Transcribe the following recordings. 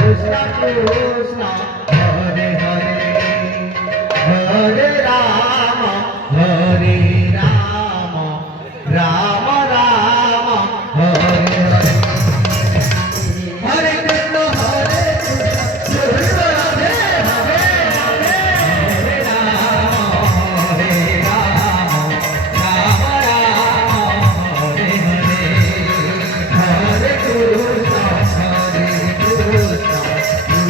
Krishna Hare Hare Hare Rama Hare Rama Rama Rama Hare Hare Hare Krishna Hare Krishna Krishna Radhe Hare Hare Hare Rama Hare Rama Rama Rama Hare Hare Hare Krishna Hare Krishna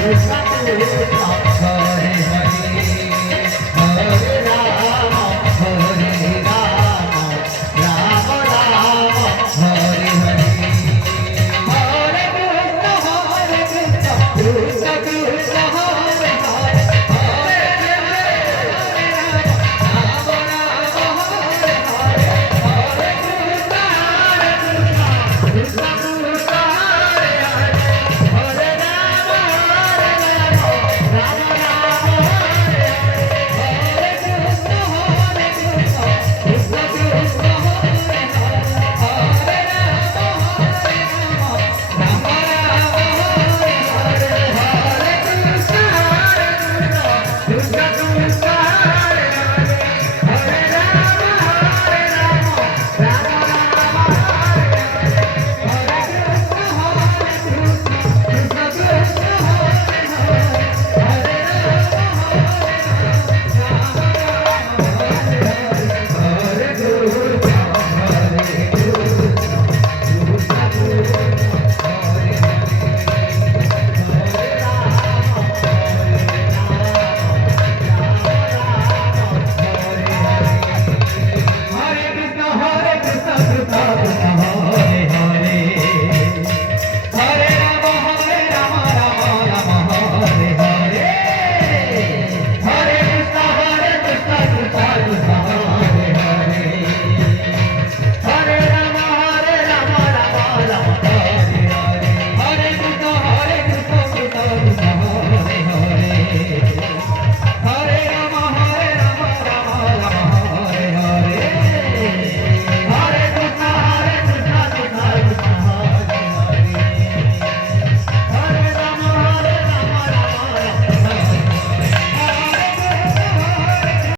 Krishna Krishna Hare Hare Hare Rama Hare Rama Rama Rama Hare Hare Hare Krishna Krishna Krishna